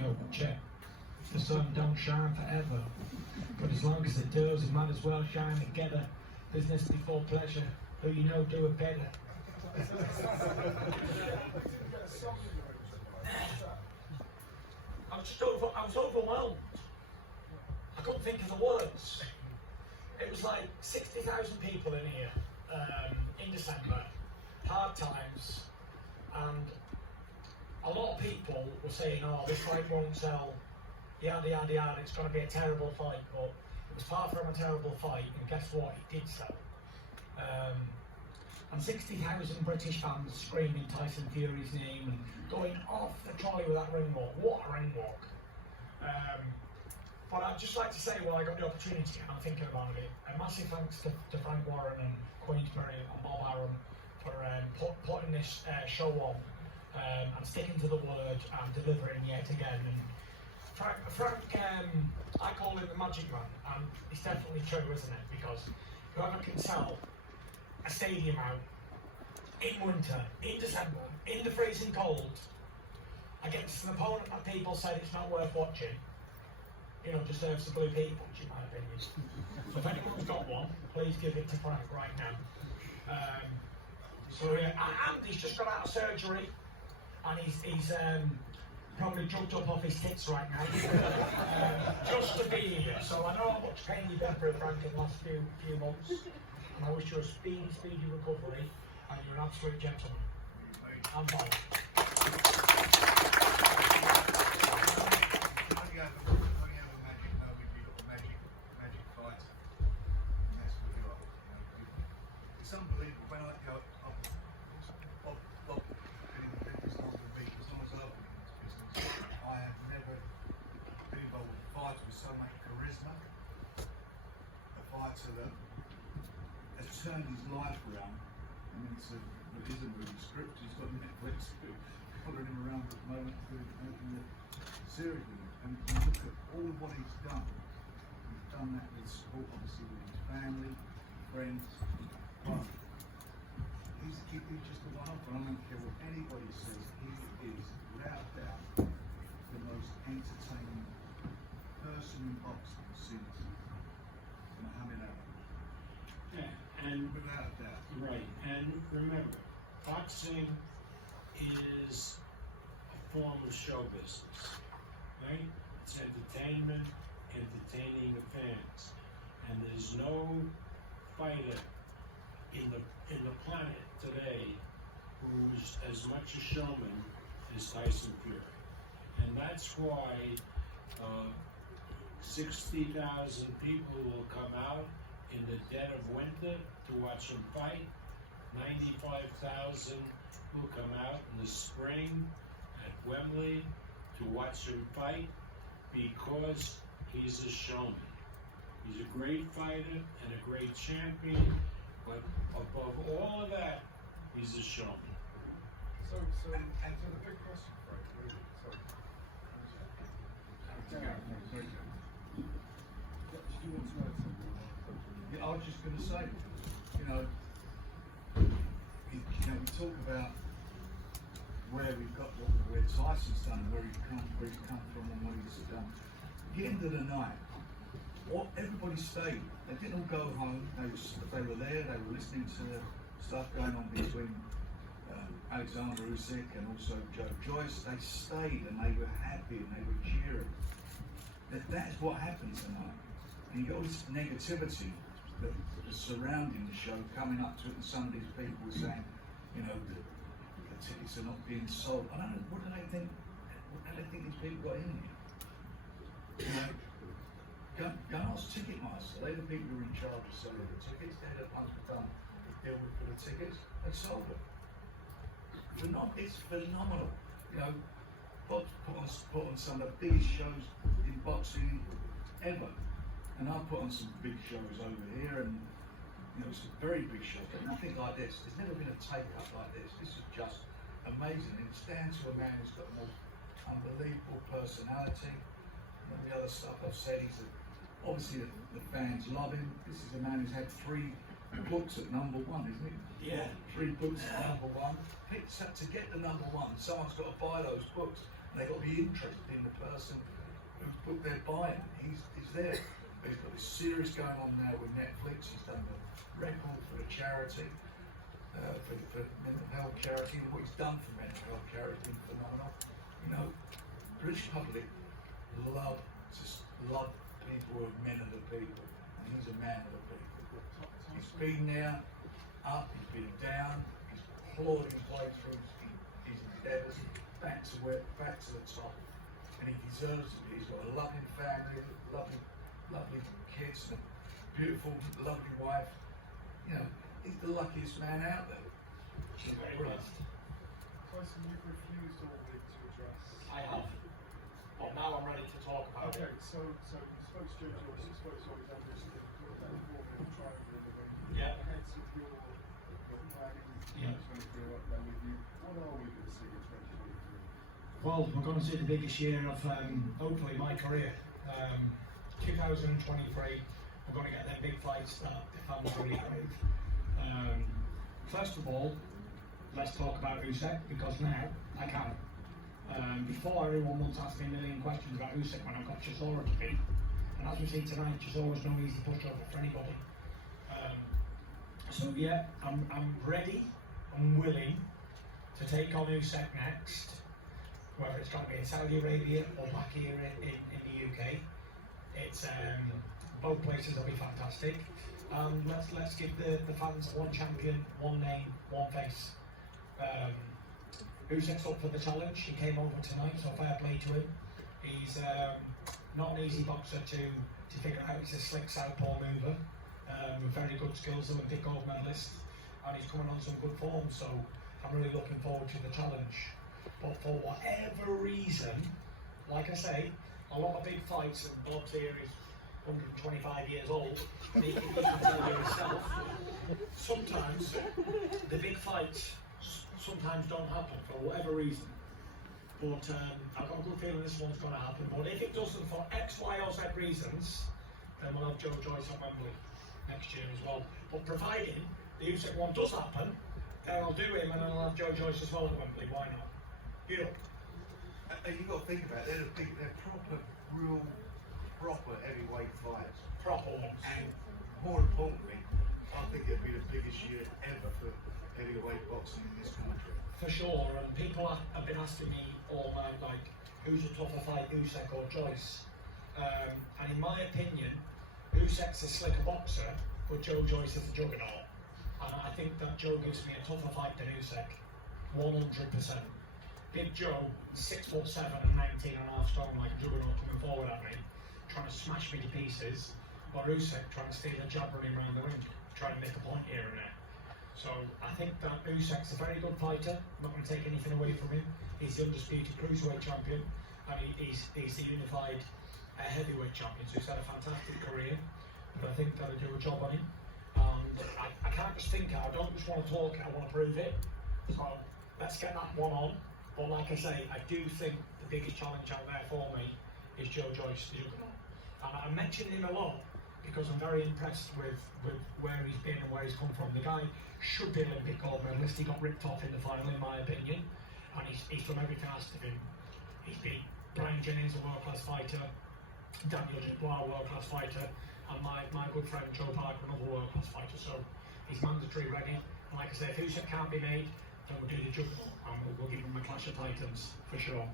Yo, check. The sun don't shine forever, but as long as it does, it might as well shine together. Business before pleasure, who you know do it better. I was overwhelmed. I couldn't think of the words. It was like 60,000 people in here in December, hard times, and a lot of people were saying, oh, this fight won't sell, yada yada yada, it's going to be a terrible fight, but it was far from a terrible fight, and guess what, it did sell. And 60,000 British fans screaming Tyson Fury's name and going off the trolley with that ring walk. What a ring walk. But I'd just like to say, while I got the opportunity and I'm thinking about it, a massive thanks to Frank Warren and Queensbury and Bob Arum for putting this show on and sticking to the word and delivering yet again. And Frank, I call him the magic man, and it's definitely true, isn't it? Because whoever can sell a stadium out in winter, in December, in the freezing cold, against an opponent that people said it's not worth watching, you know, deserves the blue heat punch, in my opinion. So if anyone's got one, please give it to Frank right now. So yeah, and he's just got out of surgery, and he's probably drugged up off his tits right now, just to be here. So I know how much pain you've been through, Frank, in the last few months, and I wish you a speedy recovery, and you're an absolute gentleman. I'm fine. It's unbelievable. When I go up in the business long as me, as long as I've been in this business, I have never been involved with fights with so much charisma. A fighter that has turned his life around. I mean, it isn't really scripted. He's got Netflix following him around at the moment, making the series with him. And you look at all of what he's done. He's done that with support, obviously, with his family, friends. But he's just a one-off, and I don't care what anybody says. He is, without doubt, the most entertaining person in boxing since Muhammad Ali. Yeah, and Without a doubt. right, and remember, boxing is a form of show business, right? It's entertainment, entertaining the fans, and there's no fighter in the planet today who's as much a showman as Tyson Fury, and that's why 60,000 people will come out in the dead of winter to watch him fight. 95,000 will come out in the spring at Wembley to watch him fight because he's a showman. He's a great fighter and a great champion, but above all of that, he's a showman. So the big question, Frank, Yeah, I was just going to say, you know, we talk about where we've got, where Tyson's done, where he's come from, and what he's done. At the end of the night, everybody stayed. They didn't all go home. They were there. They were listening to the stuff going on between Alexander Usyk and also Joe Joyce. They stayed and they were happy and they were cheering. That's what happened tonight. And you got all this negativity that was surrounding the show, coming up to it, and some of these people were saying, you know, the tickets are not being sold. I don't know, what do they think? What do they think these people got in here? You know, go ask Ticketmaster. They're the people who are in charge of selling the tickets. They're the ones who've done the deal for the tickets. They sold them. It's phenomenal. You know, Bob's put on some of the biggest shows in boxing ever. And I've put on some big shows over here, and you know, some very big shows, but nothing like this. There's never been a take-up like this. This is just amazing. And it's down to a man who's got the most unbelievable personality. And all the other stuff I've said, obviously the fans love him. This is a man who's had 3 books at #1, isn't he? Yeah. 3 books at #1. To get the #1, someone's got to buy those books. They got to be interested in the person who's put their buy in. He's there. He's got this series going on now with Netflix. He's done the record for the charity, for mental health charity. What he's done for mental health charity is phenomenal. You know, British public love people who are men of the people, and he's a man of the people. He's been there, up, he's been down, he's clawed his way through his endeavours, back to the top, and he deserves it. He's got a loving family, lovely kids, and a beautiful, lovely wife. You know, he's the luckiest man out there. She's very blessed. Tyson, you've refused all of it to address. I have. But now I'm ready to talk about Okay, it. so you spoke to Joe Joyce, you spoke to Alexander, so you're that four-minute triangle in the ring. Yeah. Ahead of your planning Yeah. 2023 up there with you. What are we going to see in 2023? Well, we're going to see the biggest year of hopefully my career. 2023, we're going to get them big fights that the fans really crave. First of all, let's talk about Usyk, because now I can. Before, everyone once asked me a million questions about Usyk when I got Chisora to beat, and as we see tonight, Chisora's no easy pushover for anybody. So yeah, I'm ready, I'm willing to take on Usyk next, whether it's going to be in Saudi Arabia or back here in the UK. It's both places will be fantastic. Let's give the fans one champion, one name, one face. Usyk's up for the challenge. He came over tonight, so fair play to him. He's not an easy boxer to figure out. He's a slick southpaw mover with very good skills, and a big gold medalist, and he's coming on some good form. So I'm really looking forward to the challenge. But for whatever reason, like I say, a lot of big fights, and Bob's here is 125 years old, and he can tell you himself, sometimes the big fights sometimes don't happen for whatever reason. But I've got a good feeling this one's going to happen. But if it doesn't for X, Y or Z reasons, then we'll have Joe Joyce at Wembley next year as well. But providing the Usyk one does happen, then I'll do him and I'll have Joe Joyce as well at Wembley. Why not? You know. And you've got to think about it, they're proper heavyweight fighters. Proper ones. And more importantly, I think it'll be the biggest year ever for heavyweight boxing in this country. For sure, and people have been asking me all night, like, who's a tougher fight, Usyk or Joyce? And in my opinion, Usyk's a slicker boxer, but Joe Joyce is a juggernaut. And I think that Joe gives me a tougher fight than Usyk, 100%. Big Joe, 6'7" and 19 and a half stone, like a juggernaut coming forward at me, trying to smash me to pieces, or Usyk trying to steal a jab running around the ring, trying to make a point here and there. So I think that Usyk's a very good fighter. I'm not going to take anything away from him. He's the undisputed cruiserweight champion, and he's the unified heavyweight champion. So he's had a fantastic career, but I think that I'll do a job on him. And I can't just think it. I don't just want to talk it. I want to prove it. So let's get that one on. But like I say, I do think the biggest challenge out there for me is Joe Joyce, the juggernaut. And I mention him a lot because I'm very impressed with where he's been and where he's come from. The guy should be an Olympic gold medalist. He got ripped off in the final, in my opinion, and he's done everything asked of him. He's beat Brian Jennings, a world-class fighter, Daniel Dubois, a world-class fighter, and my good friend Joe Parker, another world-class fighter. So he's mandatory ready. And like I say, if Usyk can't be made, then we'll do the juggernaut, and we'll give him a clash of titans for sure.